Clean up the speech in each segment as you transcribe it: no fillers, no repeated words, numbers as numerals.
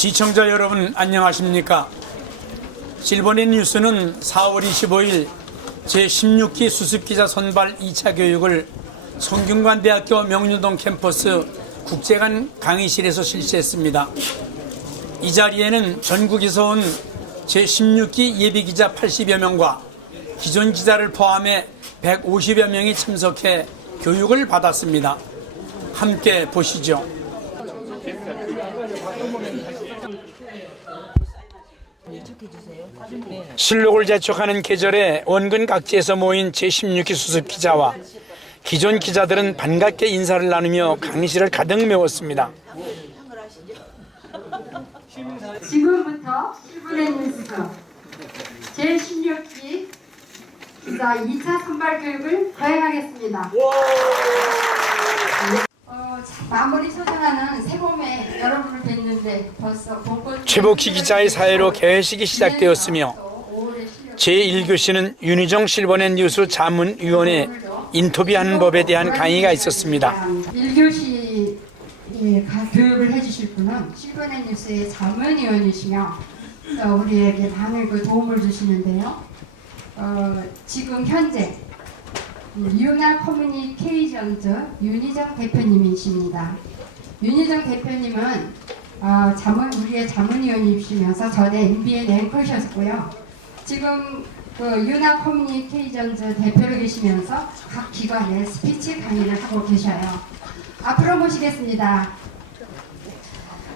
시청자 여러분 안녕하십니까? 실버넷 뉴스는 4월 25일 제16기 수습기자 선발 2차 교육을 성균관대학교 명륜동 캠퍼스 국제관 강의실에서 실시했습니다. 이 자리에는 전국에서 온 제16기 예비기자 80여 명과 기존 기자를 포함해 150여 명이 참석해 교육을 받았습니다. 함께 보시죠. 실록을 재촉하는 계절에 원근 각지에서 모인 제16기 수습 기자와 기존 기자들은 반갑게 인사를 나누며 강의실을 가득 메웠습니다. 지금부터 실버넷 뉴스 제16기 기자 2차 선발 교육을 거행하겠습니다. 마무리 소장하는 새봄에 여러분을 뵀는데 벌써 최복희 기자의 사회로 개회식이 시작되었으며 제1교시는 윤희정 실버넷 뉴스 자문위원회 인터뷰하는 법에 대한 강의가 있었습니다. 1교시 교육을 해주실 분은 실버넷 뉴스의 자문위원이시며 우리에게 많은 도움을 주시는데요. 지금 현재 유나 커뮤니케이션즈 윤희정 대표님이십니다. 윤희정 대표님은 우리의 자문위원이시면서 전에 MBN 앵커셨고요. 지금 유나 커뮤니케이션즈 대표로 계시면서 각 기관에 스피치 강의를 하고 계셔요. 앞으로 모시겠습니다.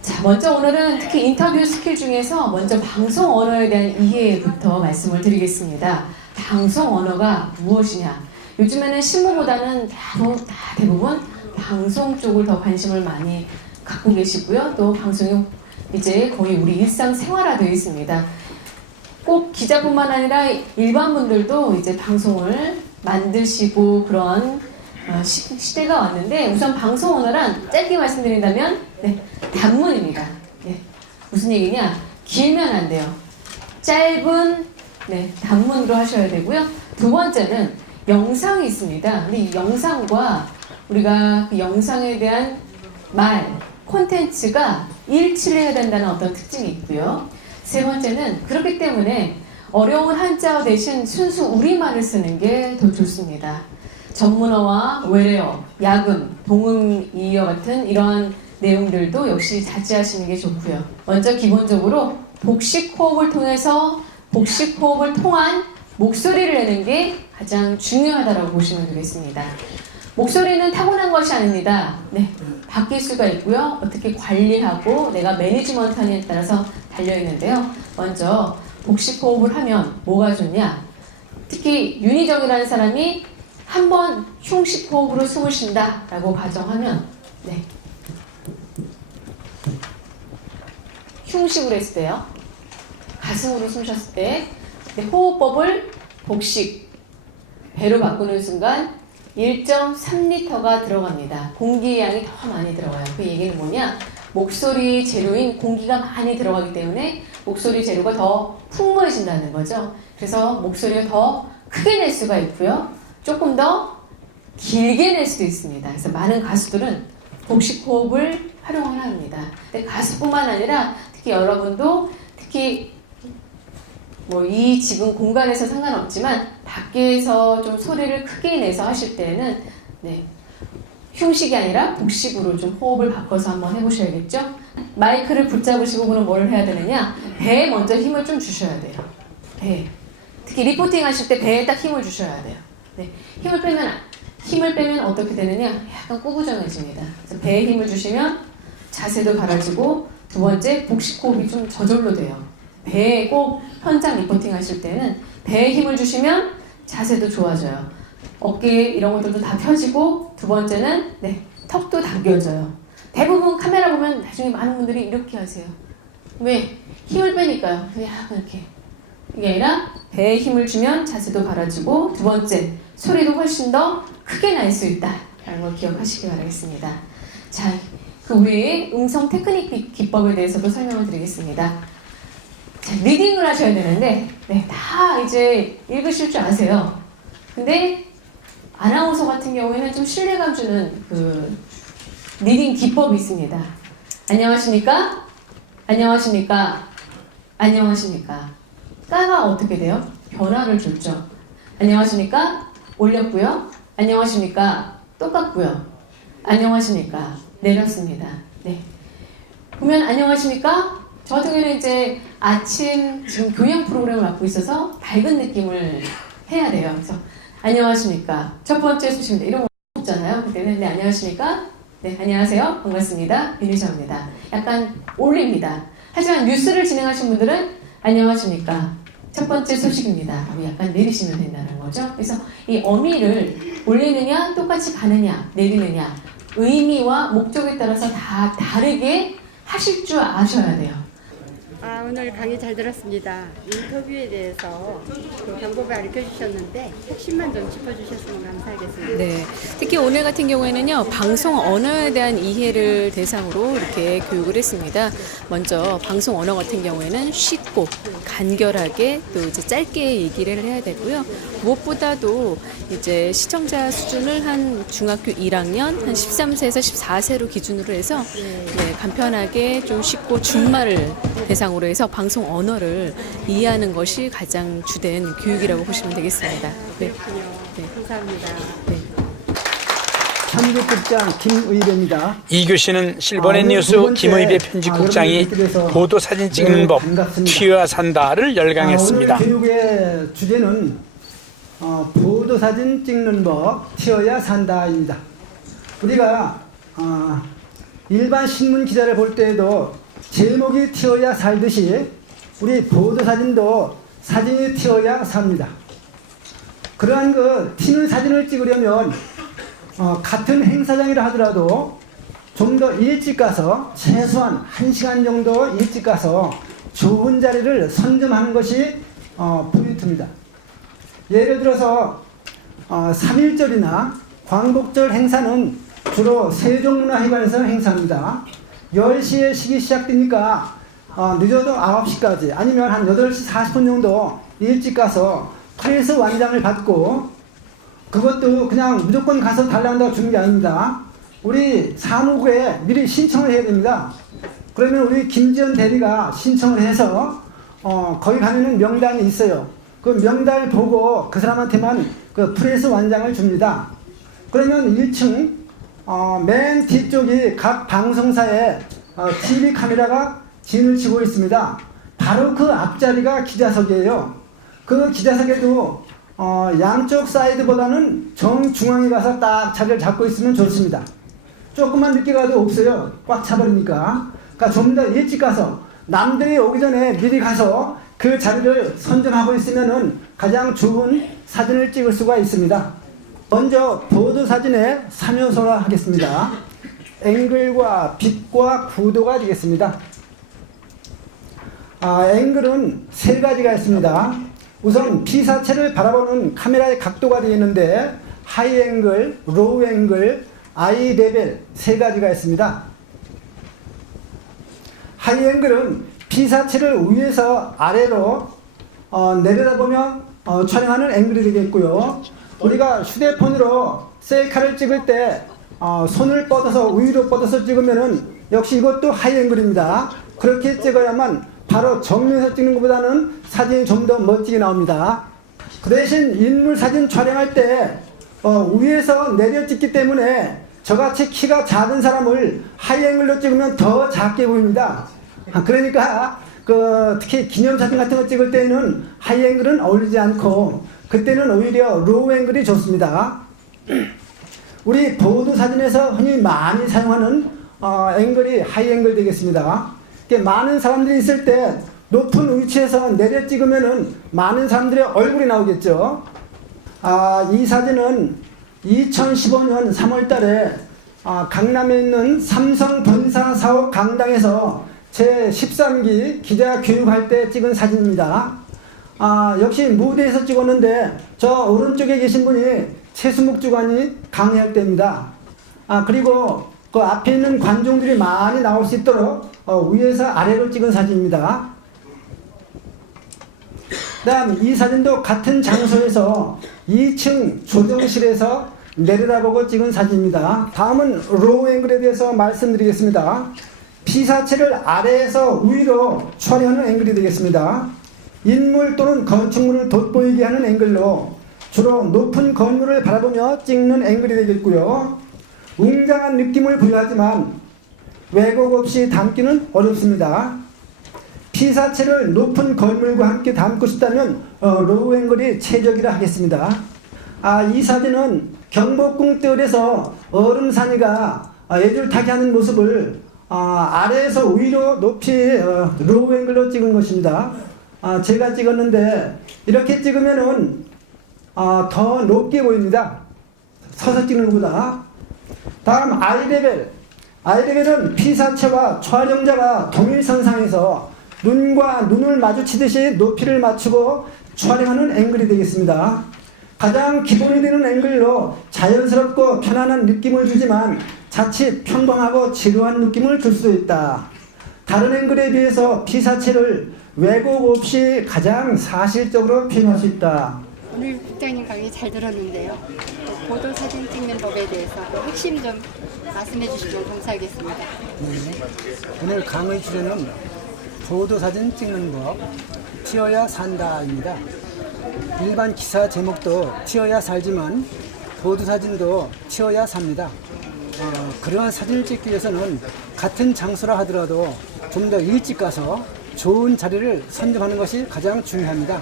자, 먼저 오늘은 특히 인터뷰 스킬 중에서 먼저 방송 언어에 대한 이해부터 말씀을 드리겠습니다. 방송 언어가 무엇이냐? 요즘에는 신문보다는 대부분 방송 쪽을 더 관심을 많이 갖고 계시고요. 또 방송이 이제 거의 우리 일상생활화 되어 있습니다. 꼭 기자뿐만 아니라 일반 분들도 이제 방송을 만드시고 그런 시대가 왔는데, 우선 방송 언어란 짧게 말씀드린다면 단문입니다. 무슨 얘기냐? 길면 안 돼요. 짧은 단문으로 하셔야 되고요. 두 번째는 영상이 있습니다. 근데 이 영상과 우리가 그 영상에 대한 콘텐츠가 일치를 해야 된다는 어떤 특징이 있고요. 세 번째는 그렇기 때문에 어려운 한자어 대신 순수 우리말을 쓰는 게 더 좋습니다. 전문어와 외래어, 야금, 동음이어 같은 이러한 내용들도 역시 자제하시는 게 좋고요. 먼저 기본적으로 복식 호흡을 통한 목소리를 내는 게 가장 중요하다고 보시면 되겠습니다. 목소리는 타고난 것이 아닙니다. 바뀔 수가 있고요. 어떻게 관리하고 내가 매니지먼트하느냐에 따라서 달려있는데요. 먼저 복식 호흡을 하면 뭐가 좋냐? 특히 윤희정이라는 사람이 한번 흉식 호흡으로 숨을 쉰다 라고 가정하면 흉식으로 했을 때요. 가슴으로 숨 쉬었을 때 호흡법을 복식 배로 바꾸는 순간 1.3리터가 들어갑니다. 공기의 양이 더 많이 들어가요. 그 얘기는 뭐냐? 목소리 재료인 공기가 많이 들어가기 때문에 목소리 재료가 더 풍부해진다는 거죠. 그래서 목소리를 더 크게 낼 수가 있고요. 조금 더 길게 낼 수도 있습니다. 그래서 많은 가수들은 복식 호흡을 활용을 합니다. 근데 가수뿐만 아니라 특히 여러분도 특히 이 지금 공간에서 상관없지만 밖에서 좀 소리를 크게 내서 하실 때는 흉식이 아니라 복식으로 좀 호흡을 바꿔서 한번 해보셔야겠죠? 마이크를 붙잡으시고 그럼 뭘 해야 되느냐? 배에 먼저 힘을 좀 주셔야 돼요. 배. 특히 리포팅 하실 때 배에 딱 힘을 주셔야 돼요. 힘을 빼면 어떻게 되느냐? 약간 꾸부정해집니다. 그래서 배에 힘을 주시면 자세도 바라지고, 두 번째 복식 호흡이 좀 저절로 돼요. 배에 꼭 현장 리포팅 하실 때는 배에 힘을 주시면 자세도 좋아져요. 어깨 이런 것들도 다 펴지고, 두 번째는 턱도 당겨져요. 대부분 카메라 보면 나중에 많은 분들이 이렇게 하세요. 왜? 힘을 빼니까요. 약간 이렇게. 이게 아니라 배에 힘을 주면 자세도 바라지고, 두 번째 소리도 훨씬 더 크게 날 수 있다라는 걸 기억하시기 바라겠습니다. 자, 그 외에 음성 테크닉 기법에 대해서도 설명을 드리겠습니다. 자, 리딩을 하셔야 되는데 다 이제 읽으실 줄 아세요. 근데 아나운서 같은 경우에는 좀 신뢰감 주는 그 리딩 기법이 있습니다. 안녕하십니까? 안녕하십니까? 안녕하십니까? 까가 어떻게 돼요? 변화를 줬죠. 안녕하십니까? 올렸고요. 안녕하십니까? 똑같고요. 안녕하십니까? 내렸습니다. 네. 보면 안녕하십니까? 저 같은 경우는 이제 아침 지금 교양 프로그램을 맡고 있어서 밝은 느낌을 해야 돼요. 그래서 안녕하십니까? 첫 번째 소식입니다. 이런 거 없잖아요. 그때는 네, 안녕하십니까? 네, 안녕하세요. 반갑습니다. 윤희정입니다. 약간 올립니다. 하지만 뉴스를 진행하신 분들은 안녕하십니까? 첫 번째 소식입니다. 하고 약간 내리시면 된다는 거죠. 그래서 이 어미를 올리느냐, 똑같이 가느냐, 내리느냐, 의미와 목적에 따라서 다 다르게 하실 줄 아셔야 돼요. 오늘 강의 잘 들었습니다. 인터뷰에 대해서 그 방법을 알려 주셨는데 핵심만 좀 짚어주셨으면 감사하겠습니다. 네, 특히 오늘 같은 경우에는요, 방송 언어에 대한 이해를 대상으로 이렇게 교육을 했습니다. 먼저 방송 언어 같은 경우에는 쉽고 간결하게 또 이제 짧게 얘기를 해야 되고요. 무엇보다도 이제 시청자 수준을 한 중학교 1학년 한 13세에서 14세로 기준으로 해서 네, 간편하게 좀 쉽고 준말을 대상으로 해서 방송 언어를 이해하는 것이 가장 주된 교육이라고 보시면 되겠습니다. 네. 그렇군요. 네. 감사합니다. 네. 편집국장 김의배입니다. 이 교시는 실버넷 뉴스 김의배 편집국장이 보도 사진 찍는 법, 튀어야 산다를 열강했습니다. 오늘 교육의 주제는 보도 사진 찍는 법, 튀어야 산다입니다. 우리가 일반 신문 기자를 볼 때에도 제목이 튀어야 살듯이 우리 보도 사진도 사진이 튀어야 삽니다. 그러한 그 튀는 사진을 찍으려면 같은 행사장이라 하더라도 좀 더 일찍 가서 최소한 1시간 정도 일찍 가서 좋은 자리를 선점하는 것이 포인트입니다. 예를 들어서 3.1절이나 광복절 행사는 주로 세종문화회관에서 행사합니다. 10시에 시기 시작되니까 늦어도 9시까지 아니면 한 8시 40분 정도 일찍 가서 프레스 완장을 받고, 그것도 그냥 무조건 가서 달라한다고 주는 게 아닙니다. 우리 사무국에 미리 신청을 해야 됩니다. 그러면 우리 김지연 대리가 신청을 해서 거기 가면은 명단이 있어요. 그 명단을 보고 그 사람한테만 그 프레스 완장을 줍니다. 그러면 1층 맨 뒤쪽이 각 방송사의 TV 카메라가 진을 치고 있습니다. 바로 그 앞자리가 기자석이에요. 그 기자석에도 양쪽 사이드보다는 정중앙에 가서 딱 자리를 잡고 있으면 좋습니다. 조금만 늦게 가도 없어요. 꽉 차버리니까. 그러니까 좀 더 일찍 가서 남들이 오기 전에 미리 가서 그 자리를 선점하고 있으면은 가장 좋은 사진을 찍을 수가 있습니다. 먼저 보도 사진의 3요소를 하겠습니다. 앵글과 빛과 구도가 되겠습니다. 앵글은 3가지가 있습니다. 우선 피사체를 바라보는 카메라의 각도가 되어 있는데 하이 앵글, 로우 앵글, 아이 레벨 3가지가 있습니다. 하이 앵글은 피사체를 위에서 아래로 내려다보며 촬영하는 앵글이 되겠고요. 우리가 휴대폰으로 셀카를 찍을 때 손을 뻗어서 위로 뻗어서 찍으면은 역시 이것도 하이 앵글입니다. 그렇게 찍어야만 바로 정면에서 찍는 것보다는 사진이 좀 더 멋지게 나옵니다. 그 대신 인물 사진 촬영할 때 위에서 내려 찍기 때문에 저같이 키가 작은 사람을 하이 앵글로 찍으면 더 작게 보입니다. 그러니까 특히 기념사진 같은 거 찍을 때는 하이 앵글은 어울리지 않고 그때는 오히려 로우 앵글이 좋습니다. 우리 보도 사진에서 흔히 많이 사용하는 앵글이 하이 앵글 되겠습니다. 많은 사람들이 있을 때 높은 위치에서 내려 찍으면은 많은 사람들의 얼굴이 나오겠죠. 이 사진은 2015년 3월 달에 강남에 있는 삼성 본사 사옥 강당에서 제13기 기자 교육할 때 찍은 사진입니다. 역시 무대에서 찍었는데 저 오른쪽에 계신 분이 최수묵 주관이 강의할 때입니다. 그리고 그 앞에 있는 관중들이 많이 나올 수 있도록 위에서 아래로 찍은 사진입니다. 다음 이 사진도 같은 장소에서 2층 조정실에서 내려다보고 찍은 사진입니다. 다음은 로우 앵글에 대해서 말씀드리겠습니다. 피사체를 아래에서 위로 촬영하는 앵글이 되겠습니다. 인물 또는 건축물을 돋보이게 하는 앵글로 주로 높은 건물을 바라보며 찍는 앵글이 되겠고요. 웅장한 느낌을 부여하지만 왜곡 없이 담기는 어렵습니다. 피사체를 높은 건물과 함께 담고 싶다면 로우 앵글이 최적이라 하겠습니다. 이 사진은 경복궁 뜰에서 얼음산이가 애줄타기 하는 모습을 아래에서 위로 높이 로우 앵글로 찍은 것입니다. 제가 찍었는데 이렇게 찍으면은 더 높게 보입니다. 서서 찍는 것보다. 다음 아이레벨은 피사체와 촬영자가 동일선상에서 눈과 눈을 마주치듯이 높이를 맞추고 촬영하는 앵글이 되겠습니다. 가장 기본이 되는 앵글로 자연스럽고 편안한 느낌을 주지만 자칫 평범하고 지루한 느낌을 줄 수도 있다. 다른 앵글에 비해서 피사체를 왜곡 없이 가장 사실적으로 표현할 수 있다. 오늘 국장님 강의 잘 들었는데요. 보도 사진 찍는 법에 대해서 핵심 좀 말씀해 주시면 감사하겠습니다. 오늘 강의 주제는 보도사진 찍는 법, 튀어야 산다입니다. 일반 기사 제목도 튀어야 살지만 보도사진도 튀어야 삽니다. 그러한 사진을 찍기 위해서는 같은 장소라 하더라도 좀 더 일찍 가서 좋은 자리를 선점하는 것이 가장 중요합니다.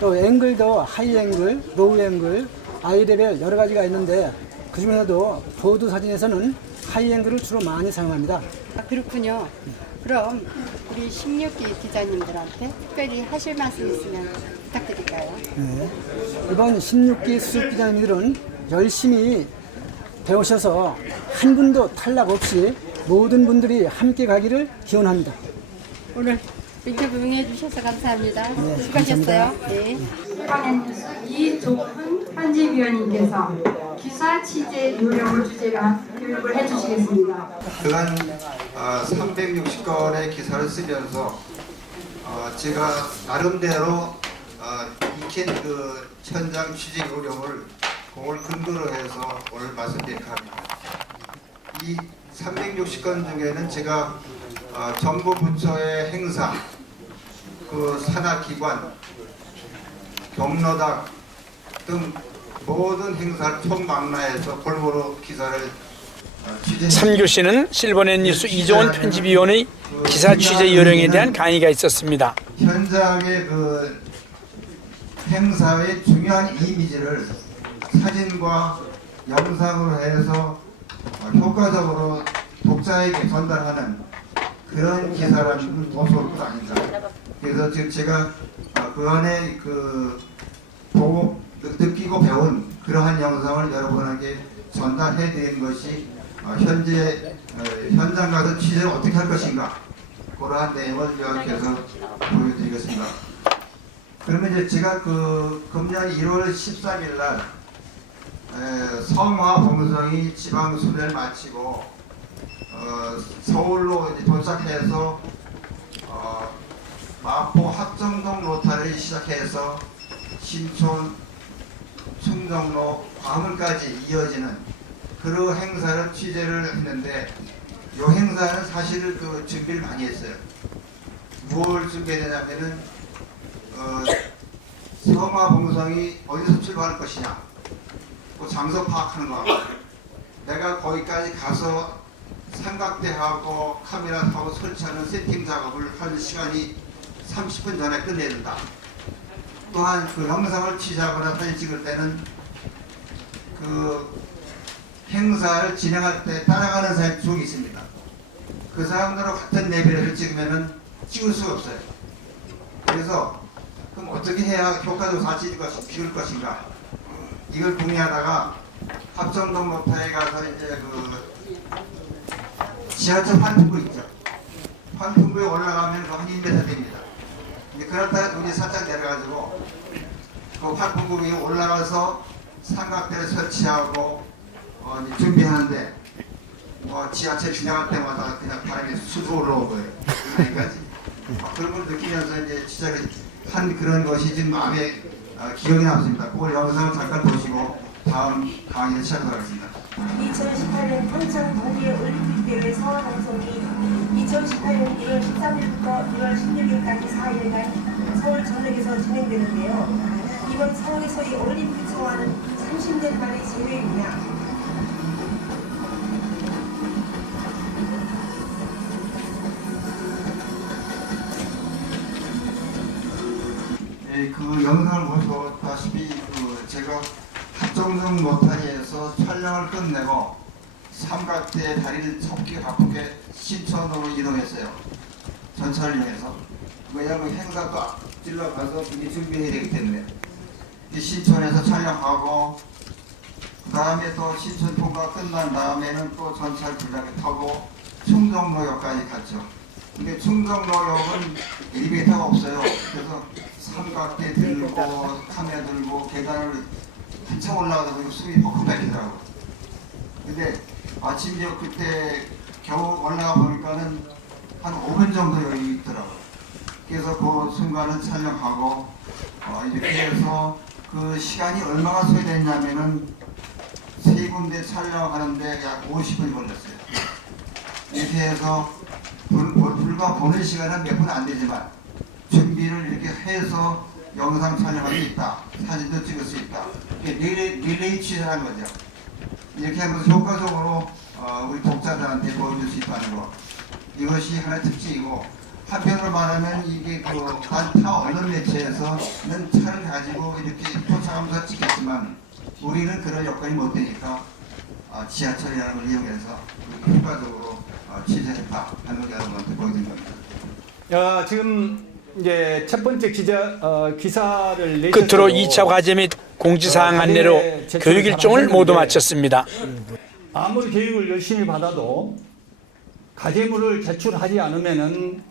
또 앵글도 하이 앵글, 로우 앵글, 아이 레벨 여러 가지가 있는데 그 중에서도 보도 사진에서는 하이 앵글을 주로 많이 사용합니다. 그렇군요. 그럼 우리 16기 기자님들한테 특별히 하실 말씀 있으면 부탁드릴까요? 네. 이번 16기 수습 기자님들은 열심히 배우셔서 한 분도 탈락 없이 모든 분들이 함께 가기를 기원합니다. 오늘 인터뷰 응해주셔서 감사합니다. 네, 수고하셨어요. 감사합니다. 네. 이번엔 뉴스 이종훈 편집위원님께서 기사 취재 요령을 주제로 교육을 해주시겠습니다. 그간 360건의 기사를 쓰면서 제가 나름대로 익힌 그 현장 취재 요령을 그걸 근거로 해서 오늘 말씀드릴까 합니다. 이 360건 중에는 제가 정부 부처의 행사, 그 산하기관, 경로당 등 모든 행사를 총망라해서 골고루 기사를 취재. 3교시는 실버넷 뉴스 이종원 편집위원의 기사 취재 요령에 대한 강의가 있었습니다. 현장의 그 행사의 중요한 이미지를 사진과 영상으로 해서 효과적으로 독자에게 전달하는 그런 기사라는 도서일 것 아닌가. 그래서 지금 제가 그 안에 그 보고 느끼고 배운 그러한 영상을 여러분에게 전달해 드린 것이 현재 현장 가서 취재를 어떻게 할 것인가 그러한 내용을 요약해서 보여드리겠습니다. 그러면 이제 제가 그 금년 1월 13일 날 성화 봉성이 지방 순회를 마치고 서울로 이제 도착해서 마포 합정동 로타를 시작해서 신촌, 충정로, 광화문까지 이어지는 그런 행사를 취재를 했는데 이 행사는 사실 그 준비를 많이 했어요. 무엇을 준비했냐면은 성화 봉성이 어디서 출발할 것이냐, 그 장소 파악하는 거, 내가 거기까지 가서 삼각대하고 카메라하고 설치하는 세팅 작업을 하는 시간이 30분 전에 끝내야 된다. 또한 그 영상을 취재하거나 사진 찍을 때는 그 행사를 진행할 때 따라가는 사람이 쭉 있습니다. 그 사람들하고 같은 레벨을 찍으면은 찍을 수가 없어요. 그래서 그럼 어떻게 해야 효과적으로 사진 찍을 것인가? 이걸 궁리하다가 합정동 로타에 가서 이제 그 지하철 환풍구 있죠. 환풍구에 올라가면 한 1m 됩니다. 그렇다가 눈이 살짝 내려가지고 그 환풍구 위에 올라가서 삼각대를 설치하고 이제 준비하는데 지하철 지나갈 때마다 그냥 바람이 수도 올라오고 여기까지 그런 걸 느끼면서 이제 시작을 한 그런 것이 지금 마음에 기억이 남습니다. 그걸 영상을 잠깐 보시고 다음 강의를 시작하겠습니다. 2018년 평창 동계올림픽 대회 서울 방송이 2018년 1월 13일부터 1월 16일까지 4일간 서울 전역에서 진행되는데요. 이번 서울에서의 올림픽 성화는 30년 만의 재회입니다. 그 영상을 보셨다시피 제가 합정동 로타리에서 촬영을 끝내고 삼각대 다리를 좁게 바쁘게 신천으로 이동했어요. 전차를 이용해서. 왜냐하면 행사도 앞질러 가서 미리 준비해야 되기 때문에. 신천에서 촬영하고 그 다음에 또 신천 통과 끝난 다음에는 또 전차를 불량에 타고 충정로역까지 갔죠. 근데 충정로역은 엘리베이터가 없어요. 그래서 삼각대 들고 카메라 들고 계단을 한참 올라가다 보니까 숨이 벅벅 막히더라고. 근데 아침에 그때 겨우 올라가 보니까는 한 5분 정도 여유 있더라고. 그래서 그 순간은 촬영하고 이렇게 해서 그 시간이 얼마나 소요됐냐면은 세 군데 촬영하는데 약 50분이 걸렸어요. 이렇게 해서 불과 보는 시간은 몇 분 안 되지만 준비를 이렇게 해서 영상 촬영할 수 있다. 사진도 찍을 수 있다. 릴레이 취재하는 거죠. 이렇게 하면서 효과적으로 우리 독자들한테 보여줄 수 있다는 거. 이것이 하나의 특징이고 한편으로 말하면 이게 타 언론 매체에서는 차를 가지고 이렇게 도착하면서 찍겠지만 우리는 그런 여건이 못 되니까 지하철이라는 걸 이용해서 효과적으로 취재했다 하는 걸 여러분한테 보여드린 겁니다. 지금 이제 첫 번째 기사를 내셔서 끝으로 2차 과제 및 공지사항 안내로 교육 일정을 모두 마쳤습니다. 아무리 교육을 열심히 받아도 과제물을 제출하지 않으면은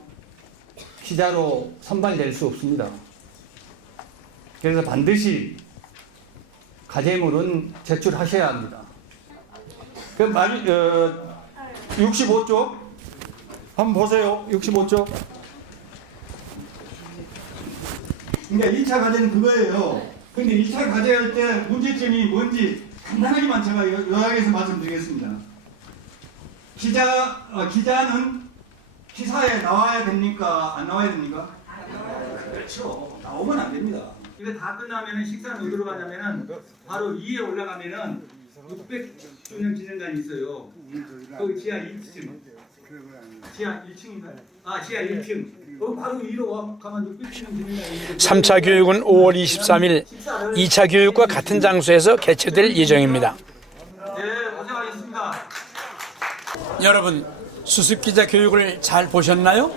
기자로 선발될 수 없습니다. 그래서 반드시 과제물은 제출하셔야 합니다. 65쪽 한번 보세요. 65쪽. 그러니까 2차 과제는 그거예요. 근데 2차 과제할 때 문제점이 뭔지 간단하게만 제가 요약해서 말씀드리겠습니다. 기자는 기사에 나와야 됩니까? 안 나와야 됩니까? 그렇죠. 나오면 안 됩니다. 이거 다 끝나면은 식사는 어디로 가냐면은 바로 2에 올라가면은 600주년 기념관이 있어요. 거기 지하 1층. 지하 1층인가요? 지하 1층. 거기 바로 2로 가면 600주년 기념관이 3차 교육은 5월 23일 2차 교육과 같은 장소에서 개최될 예정입니다. 네, 고생하셨습니다. 여러분, 수습기자 교육을 잘 보셨나요?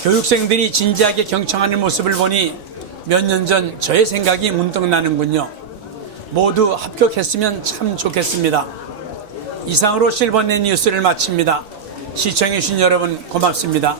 교육생들이 진지하게 경청하는 모습을 보니 몇 년 전 저의 생각이 문득 나는군요. 모두 합격했으면 참 좋겠습니다. 이상으로 실버넷 뉴스를 마칩니다. 시청해주신 여러분 고맙습니다.